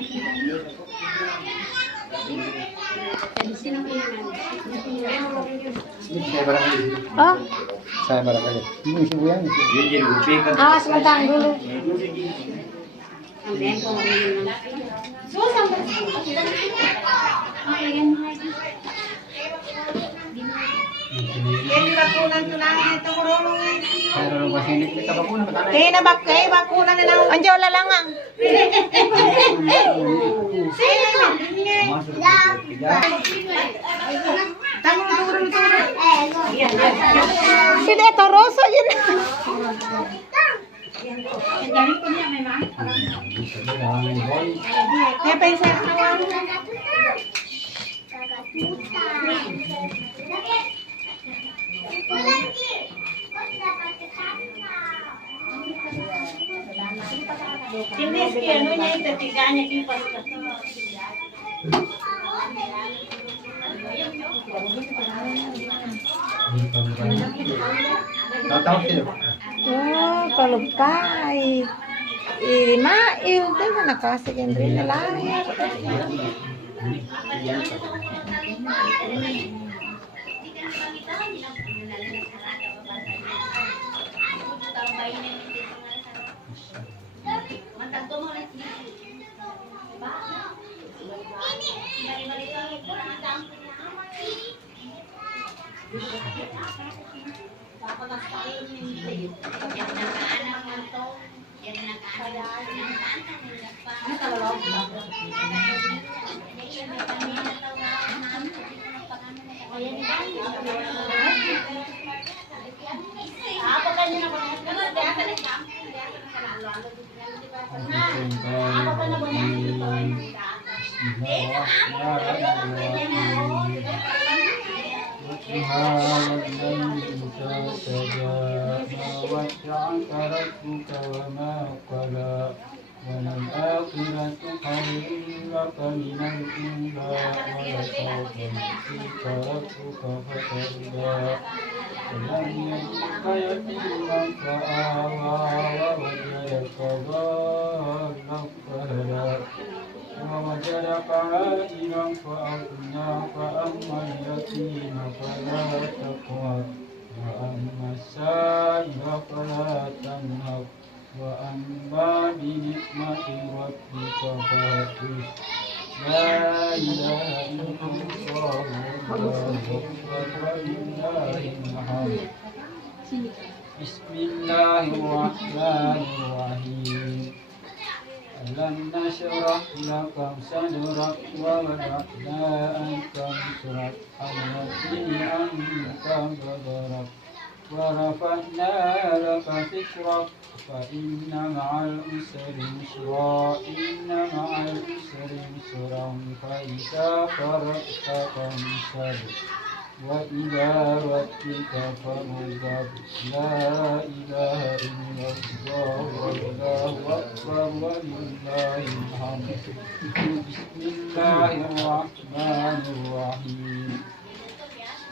Oh, Saya barangkali. Ini si Buyang. awas mentang dulu. Anjo lalangang. Sini toroso yun. Oh, kalupay. Imail din na nakasig yan rin na lahir. ووجدك عائلا فأغنى فأما اليتيم فلا تقهر وأما السائل فلا تنهر وأما بنعمة ربك فحدث لا إله إلا الله والله أكبر ولله الحمد. بسم الله الرحمن الرحيم. ألم نشرح لك صدرك ووضعنا عنك وزرك التي أنقض ظهرك ورفعنا لك ذكرك فإن مع العسر يسرا إن مع العسر يسرا فإذا فرغت فانصب وإلى ربك فارغب لا إله إلا الله والله أكبر ولله الحمد. بسم الله الرحمن الرحيم.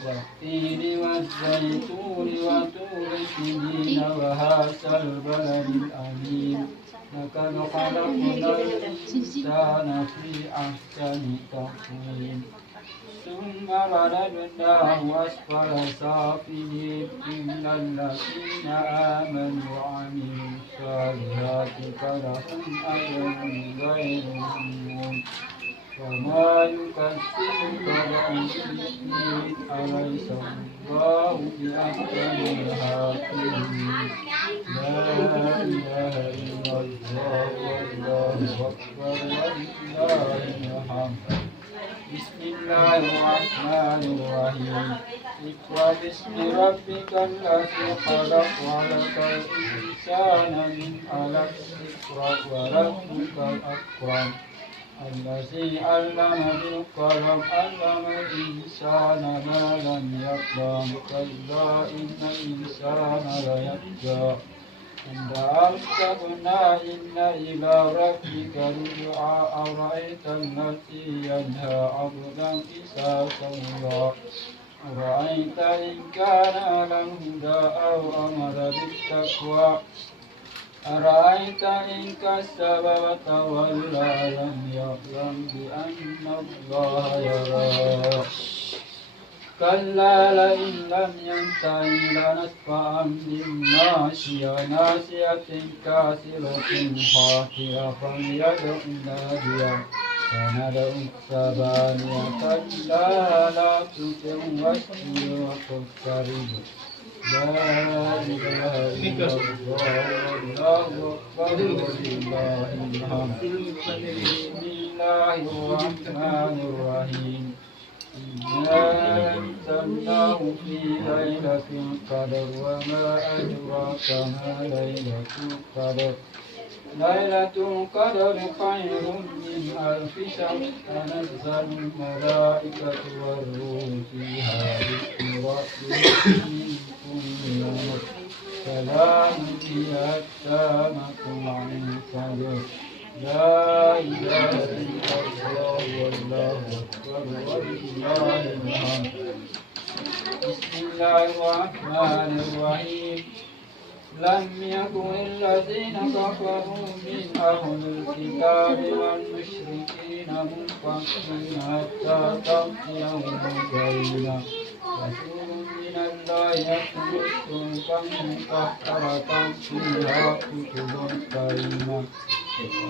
والتين والزيتون وطور سينين وهذا البلد الأمين لقد خلقنا الإنسان في أحسن تقويم ثم رددناه أسفل سافلين إلا الذين آمنوا وعملوا الصالحات فلهم أجر غير ممنون وما يكذبك بعد الدين أليس الله بأحكم الحاكمين لا إله إلا الله والله أكبر ولله الحمد. بسم الله الرحمن الرحيم. اقرأ باسم ربك الذي خلق خلق الإنسان من علق اقرأ وربك الأكرم الذي علم بالقلم علم الإنسان ما لم يعلم كلا إن الإنسان ليطغى أن دعا استغنى إن إلى ربك رجعا أرأيت التي ينهى عبدا إذا صلى أرأيت إن كان على الهدى أو أمر بالتقوى أرأيت إن كذب وتولى لم يعلم بأن الله يرى كلا لئن لم ينته لنسفعا بالناصية ناصية كاسرة خاطئة فليدع ناديا سندع الزبانية كلا لا تطعه واسجد واقترب لا إله إلا الله أكبر ولله الحمد بسم الله الرحمن الرحيم إنا أنزلناه في ليلة القدر وما أدراك ما ليلة القدر ليلة القدر خير من ألف شهر تنزل الملائكة والروح فيها بإذن ربهم من كل أمر سلام هي حتى مطلع الفجر لا إله إلا الله والله أكبر ولله الحمد بسم الله الرحمن الرحيم لم يكن الذين كفروا من أهل الكتاب والمشركين منفكين حتى تأتيهم البينة رسول من الله يتلو صحفا مطهرة فيها كتب قيمة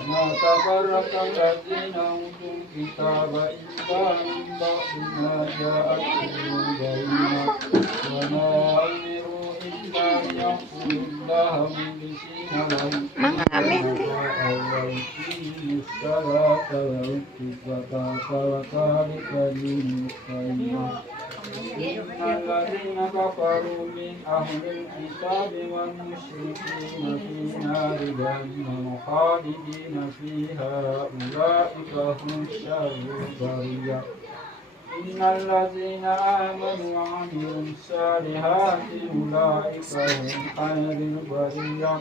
وما تفرق الذين أوتوا الكتاب إلا من بعد ما جاءتهم البينة وما أمروا إلا ليعبدوا الله مخلصين له ويقيموا الصلاة ويؤتوا الزكاة وذلك دين القيمة إن الذين كفروا من أهل الكتاب والمشركين في نار جهنم خالدين فيها أولئك هم شر البرية إن الذين آمنوا وعملوا الصالحات أولئك هم خير البرية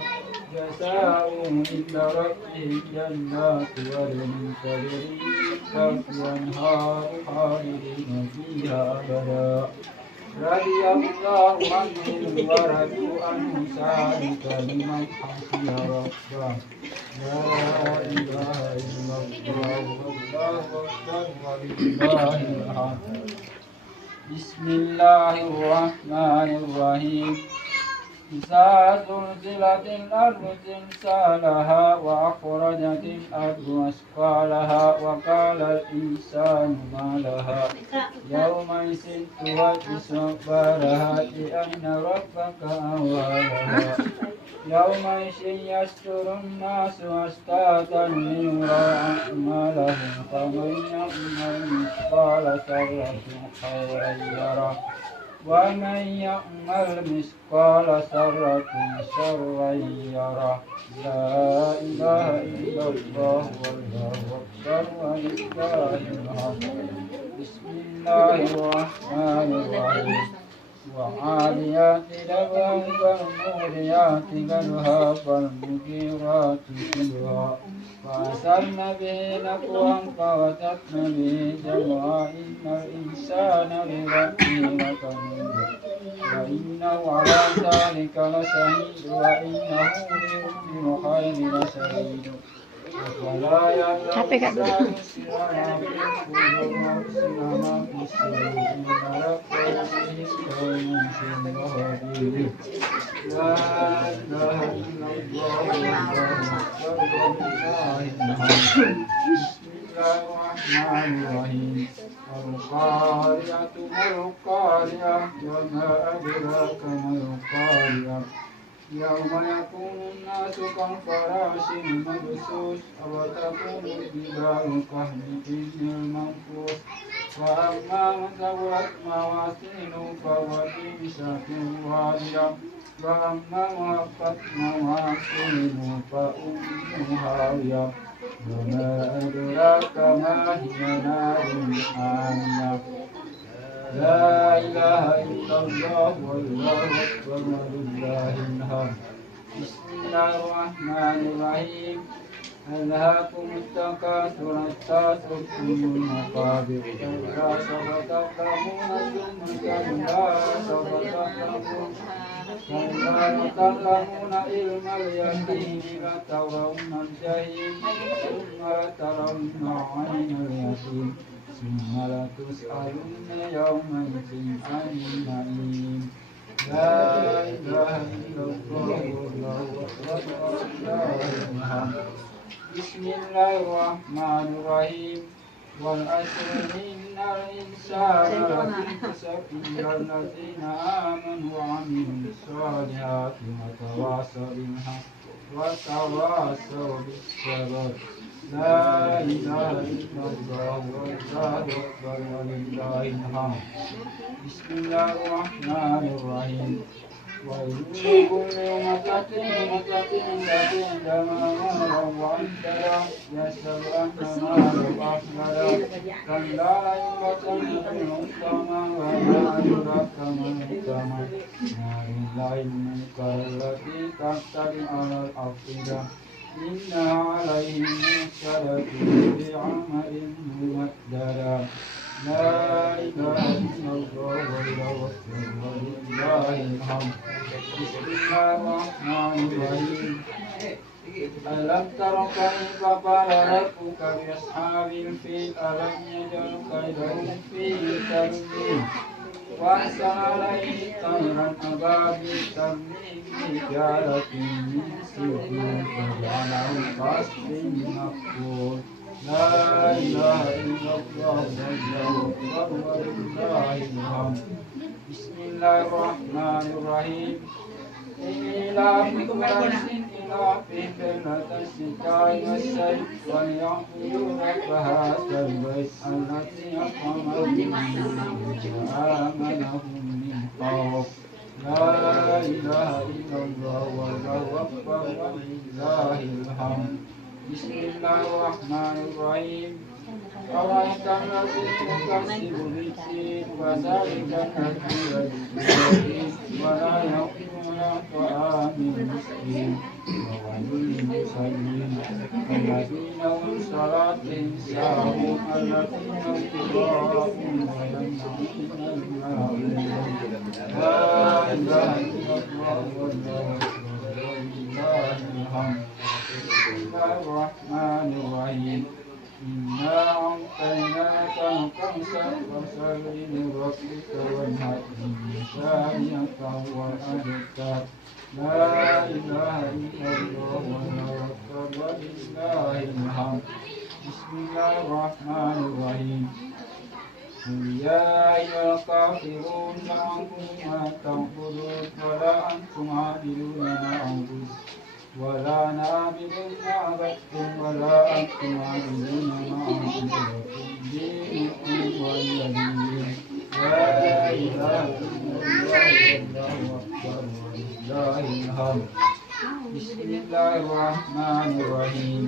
جزاؤهم عند ربهم جنات عدن تجري من تحتها الأنهار خالدين فيها أبدا رضي الله عنهم ورضوا عنه ذلك لمن خشي ربه لا إله إلا الله والله أكبر ولله الحمد بسم الله الرحمن الرحيم إذا زلزلت الأرض زلزالها وأخرجت الأرض أثقالها وقال الإنسان ما لها يومئذ تحدث أخبارها بأن ربك أولاها يومئذ يصدر الناس أشتاتا ليرى أعمالهم فمن يعمل مثقال ذرة خيرا يره ومن يعمل مثقال ذرة شرا يره لا إله إلا الله والله أكبر ولله الحمد بسم الله الرحمن الرحيم وعاليات ضبحا فالموريات قدحا فالمغيرات صبحا فأثرن به نقوا فوسطن به جمعا إن الإنسان لربه لكنود وإنه على ذلك لشهيد وإنه لحب الخير لشديد ولا يعلم الإنسان سر ما في القبور ويبصر ما في الصدور إن ربه بهم خبير لا إله إلا الله والله أكبر ولله الحمد بسم الله الرحمن الرحيم القارعة ما القارعة وما أدراك ما القارعة يوم يكون الناس كالفراش المبثوث وتكون الجبال كالعهن المنفوش وأما من ثقلت موازينه فهو في عيشة راضية وأما من خفت موازينه فأمه هاوية وما أدراك ما هي نار حامية لا إله إلا الله والله أكبر ولله الحمد بسم الله الرحمن الرحيم ألهاكم التكاثر حتى زرتم المقابر كلا سوف تعلمون ثم كلا سوف تعلمون كلا لتعلمون علم اليقين لترون الجحيم ثم لترون عين اليقين ثم لتسألن يومئذ عن النعيم لا إله إلا الله والله أكبر الله. بسم الله الرحمن الرحيم والعصر إن الإنسان لفي خسر إلا الذين آمنوا وعملوا الصالحات وتواصوا بالحق وتواصوا بالصبر لا إله إلا الله والله أكبر ولله الحمد. بسم الله الرحمن الرحيم ويل لكل همزة التي جمع مالا وعددا يحسب أن ماله أخلدا كلا لينبذن في الحطمة وما أدراك ما الحطمة نار الله الموقدة التي تطلع على الأفئدة إنها عليهم مؤصدة في عمل ممددا لا إله إلا الله والله أكبر ولله الحمد. بسم الله الرحمن الرحيم ألم تر كيف فعل ربك بأصحاب الفيل ألم يجعل كيدهم في تدمير وأرسل عليه طيرا أبابيل ترميهم بحجارة من سجيل فجعلهم كعصف مأكول لا إله إلا الله والله أكبر ولله الحمد. بسم الله الرحمن الرحيم إيلاف قريش إيلافهم رحلة الشتاء والصيف وليعبدوا رب هذا البيت الذي أطعمهم من جوع وآمنهم من خوف لا إله إلا الله والله أكبر ولله الحمد. بسم الله الرحمن الرحيم أرأيت الذي يكذب بالدين وذلك الذي يدين ولا يقوم على طعام المسكين وويل للمصلين الذين هم صلاتهم ساهون الذين هم يراءون ويمنعون الماعون لا إله إلا الله والله أكبر ولله الحمد. بسم الله الرحمن الرحيم إنا أعطيناك الكوثر فصل لربك وانحر إن شانئك هو الأبتر لا إله إلا الله والله أكبر ولله الحمد. بسم الله الرحمن الرحيم قل يا أيها الكافرون لا أعبد ما تعبدون ولا أنتم عابدون ما أعبد ولا نعبد ما عبدتم ولا أنتم عابدون ما أعبد لكم دينكم ولي دين لا إله إلا الله والله أكبر ولله الحمد. بسم الله الرحمن الرحيم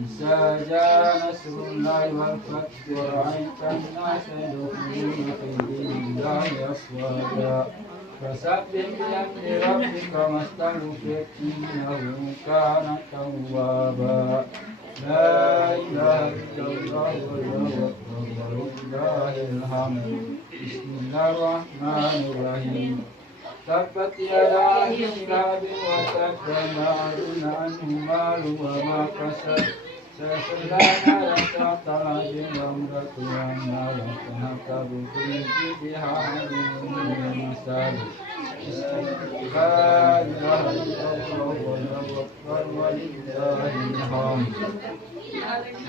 إذا جاء نصر الله والفتح ورأيت الناس يدخلون في دين الله أفواجا فسبح بحمد ربك واستغفر إنه كان توابا لا إله إلا الله والله أكبر ولله الحمد. بسم الله الرحمن الرحيم تبت يدا أبي لهب وتب ما أغنى عنه ماله وما كسب سيصلى نارا ذات لهب وامرأته حمالة الحطب في جيدها حبل من مسد لا إله إلا الله والله أكبر ولله الحمد.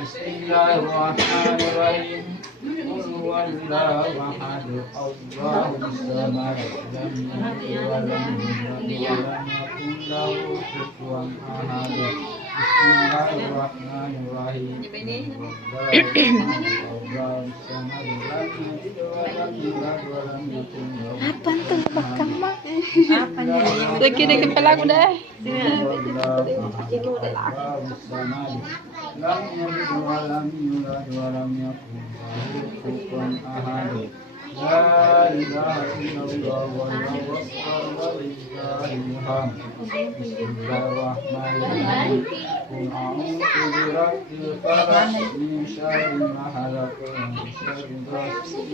بسم الله الرحمن الرحيم قل هو الله أحد الله الصمد لم يلد ولم يولد ولم يكن له كفوا أحد. بسم الله الرحمن الرحيم الله الصمد لم يلد ولم يولد ولم يكن له Apaan tuh bakal mah? Lagi di kepala aku dah. لم يلد ولم يولد ولم يكن له كفوا أحد. لا إله إلا الله والله أكبر ولله الحمد بسم الله الرحمن الرحيم قل أعوذ برب الفلق من شر ما خلق ومن شر غاسق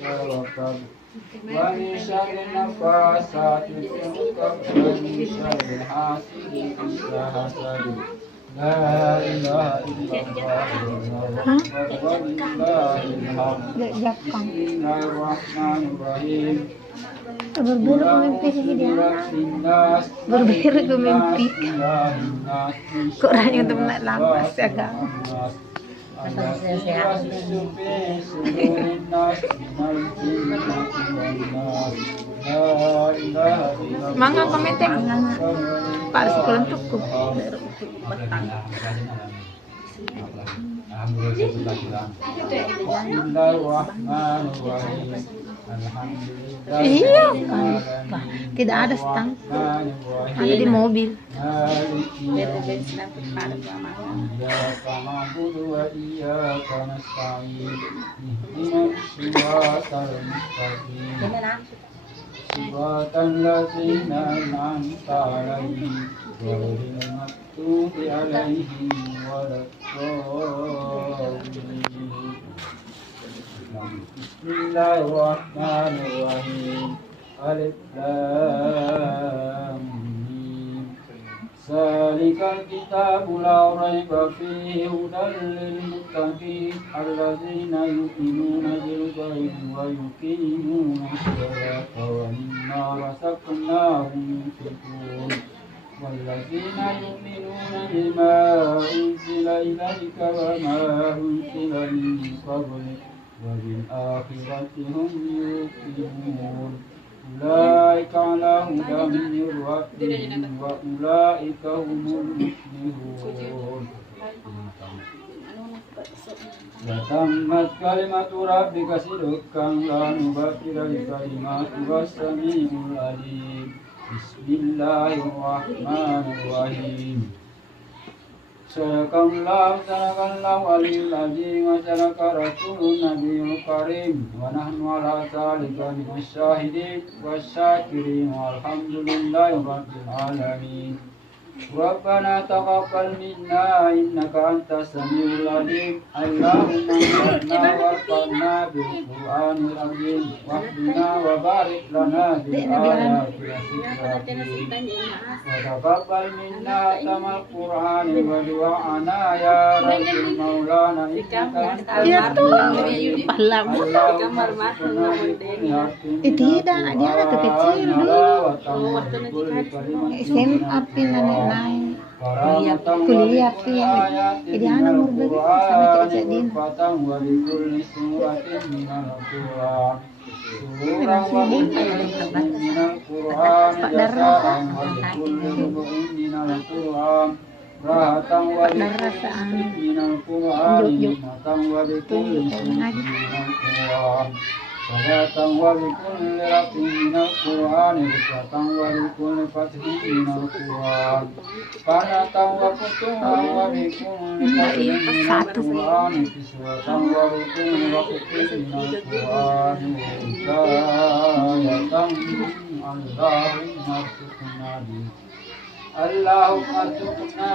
إذا وقب ومن شر النفاثات في العقد ومن شر حاسد إذا حسد لا إله إلا الله والله أكبر ولله الحمد بسم الله الرحمن الرحيم Berburu mimpi dia. Berburu mimpi. Kurang untuk nak lampas agak. Mangga komentar. Pak sekolah tuku. Iya kan, tidak ada stang, ada di mobil. صراط الذين أنعمت عليهم غير المغضوب عليهم ولا الضالين. بسم الله الرحمن الرحيم ألف لام ميم ذلك الكتاب لا ريب فيه هدى للمتقين الذين يؤمنون بالغيب ويقيمون الصلاة ومما رزقناهم ينفقون والذين يؤمنون بما أنزل إليك وما أنزل من قبلك وبالآخرة هم يوقنون أولئك على هدى من ربهم وأولئك هم المفلحون. وتمت كلمة ربك صدقا لا مبدل لكلماته والسميع العليم. بسم الله الرحمن الرحيم. صدق الله العلي العظيم وصدق رسول النبي الكريم ونحن على ذلك من الشاهدين والشاكرين والحمد لله رب العالمين. ربنا تقبل منا إنك أنت السميع العليم. اللهم انصرنا وارفعنا بالقرآن العظيم واهدنا وبارك لنا بالآيات والذكر وتقبل منا ختم القرآن ودعاءنا يا رب مولانا إنك أنت Tidak, dia anak kecil SMA naik kuliah jadi anak umur begitu sama kejadian Pak darah صلاة ولكل رب من القرآن ذكرة ولكل فتح من القرآن قناة وفتوحا ولكل فتح من القرآن كسوة ولكل وقت من القرآن حكاية اللهم ارزقنا